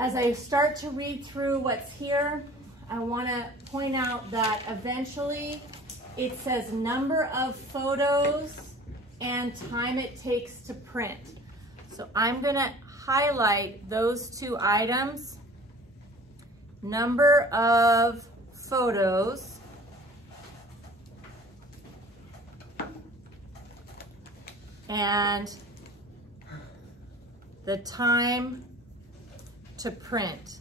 As I start to read through what's here, I want to point out that eventually it says number of photos and time it takes to print. So I'm going to highlight those two items, number of photos and the time to print.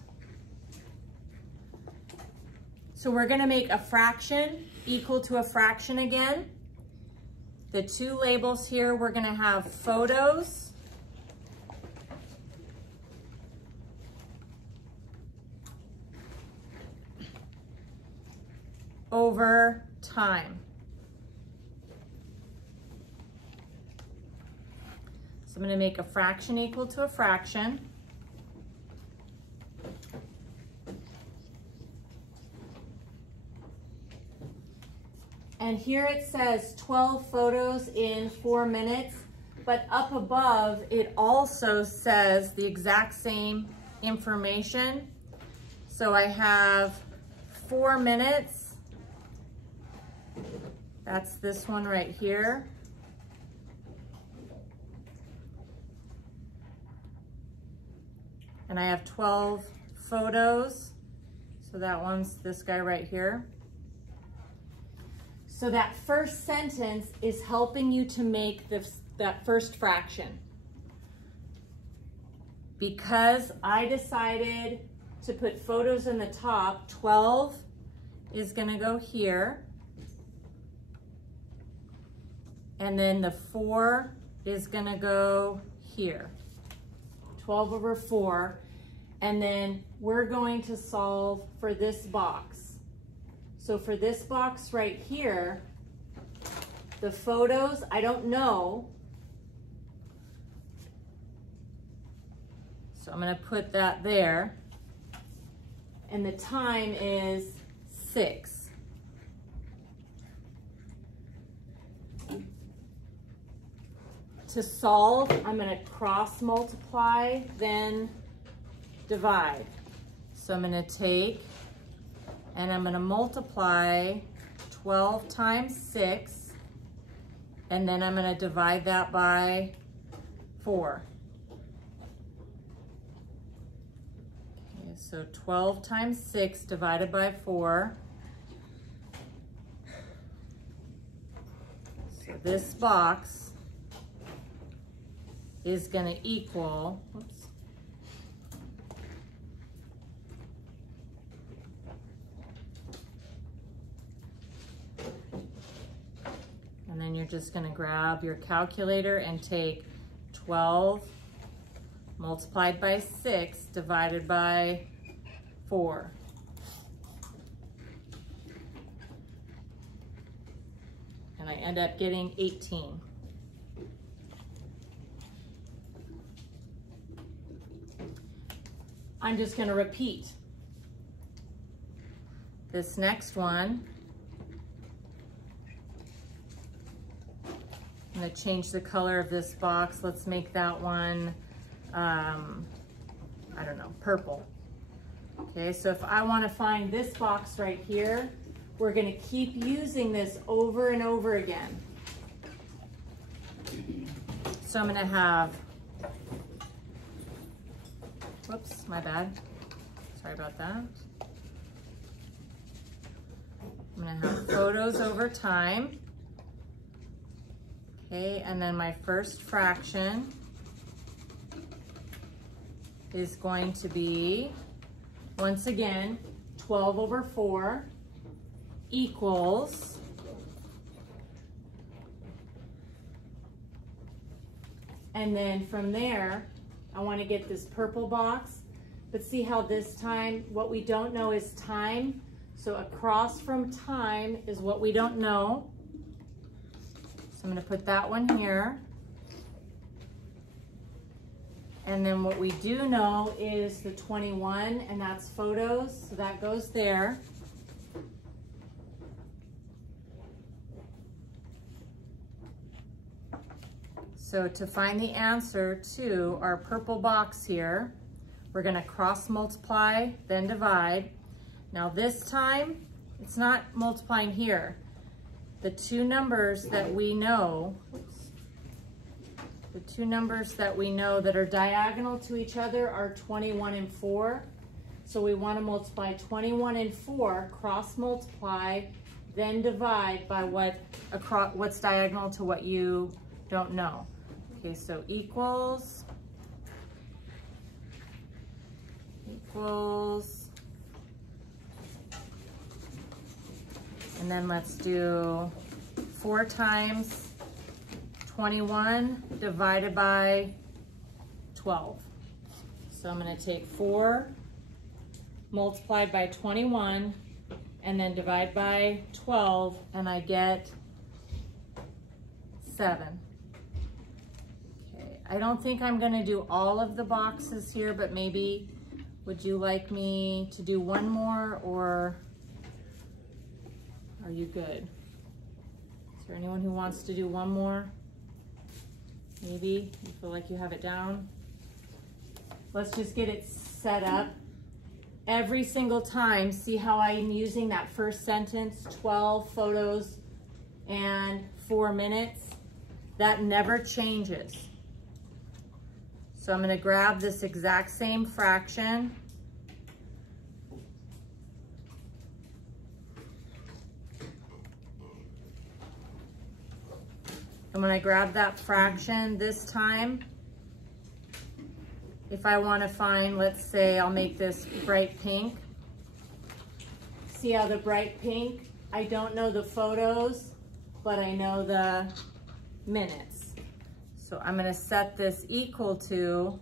So we're going to make a fraction equal to a fraction again. The two labels here, we're going to have photos over time. So I'm going to make a fraction equal to a fraction. And here it says 12 photos in 4 minutes, but up above it also says the exact same information. So I have 4 minutes. That's this one right here. And I have 12 photos. So that one's this guy right here. So that first sentence is helping you to make that first fraction. Because I decided to put photos in the top, 12 is gonna go here. And then the 4 is gonna go here. 12 over 4. And then we're going to solve for this box. So for this box right here, the photos, I don't know. So I'm going to put that there. And the time is 6. To solve, I'm going to cross multiply, then divide. So I'm going to take and I'm going to multiply 12 times 6, and then I'm going to divide that by 4. Okay, so 12 times 6 divided by 4. So this box is going to equal, oops, and then you're just going to grab your calculator and take 12 multiplied by 6 divided by 4. And I end up getting 18. I'm just going to repeat this next one. I'm going to change the color of this box. Let's make that one, I don't know, purple. Okay, so if I want to find this box right here, we're going to keep using this over and over again. So I'm going to have, whoops, my bad. Sorry about that. I'm going to have photos over time. Okay, and then my first fraction is going to be, once again, 12 over 4 equals, and then from there, I want to get this purple box, but see how this time, what we don't know is time, so across from time is what we don't know. So I'm going to put that one here. And then what we do know is the 21, and that's photos, so that goes there. So to find the answer to our purple box here, We're gonna cross multiply, then divide. Now this time, it's not multiplying here. The two numbers that we know, that are diagonal to each other are 21 and 4. So we want to multiply 21 and 4, cross multiply, then divide by what's diagonal to what you don't know. Okay, so equals, and then let's do 4 times 21 divided by 12. So I'm going to take 4 multiplied by 21 and then divide by 12, and I get 7. Okay, I don't think I'm going to do all of the boxes here, but maybe would you like me to do one more, or are you good? Is there anyone who wants to do one more? Maybe you feel like you have it down. Let's just get it set up. Every single time, see how I'm using that first sentence, 12 photos and 4 minutes? That never changes. So I'm going to grab this exact same fraction. And when I grab that fraction this time, if I want to find, let's say I'll make this bright pink. See how the bright pink, I don't know the photos, but I know the minutes. So I'm going to set this equal to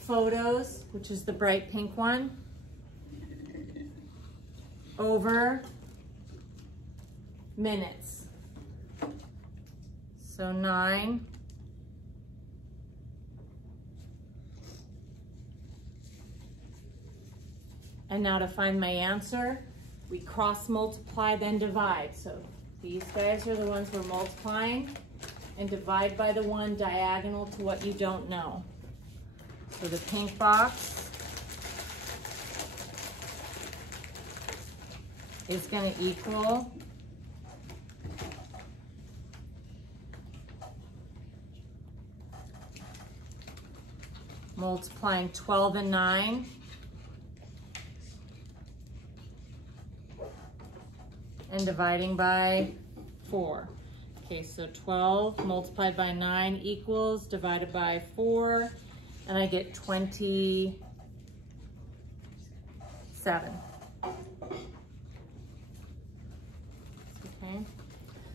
photos, which is the bright pink one, over minutes. So 9. And now to find my answer, we cross multiply, then divide. So these guys are the ones we're multiplying, and divide by the one diagonal to what you don't know. So the pink box is going to equal multiplying 12 and 9, and dividing by 4. Okay, so 12 multiplied by 9 equals, divided by 4, and I get 27. Okay,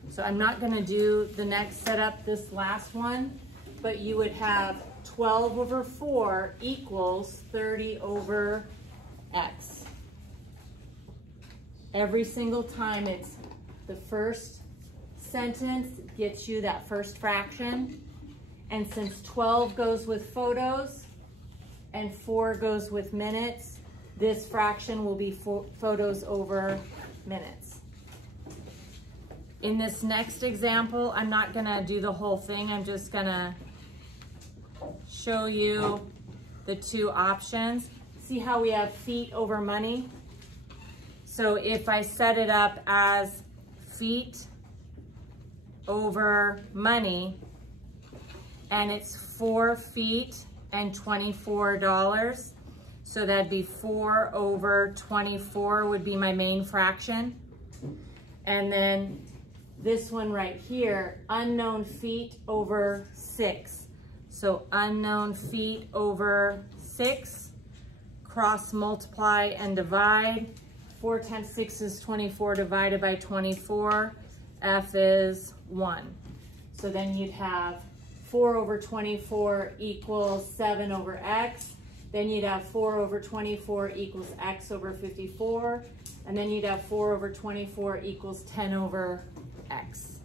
so I'm not going to do the next setup, this last one, but you would have 12 over 4 equals 30 over x. Every single time, it's the first sentence gets you that first fraction. And since 12 goes with photos and 4 goes with minutes, this fraction will be photos over minutes. In this next example, I'm not gonna do the whole thing. I'm just gonna show you the two options. See how we have feet over money? So if I set it up as feet over money, and it's 4 feet and $24, so that'd be 4 over 24 would be my main fraction. And then this one right here, unknown feet over 6. So unknown feet over 6, cross multiply and divide. 4 times 6 is 24 divided by 24. F is 1. So then you'd have 4 over 24 equals 7 over x. Then you'd have 4 over 24 equals x over 54. And then you'd have 4 over 24 equals 10 over x.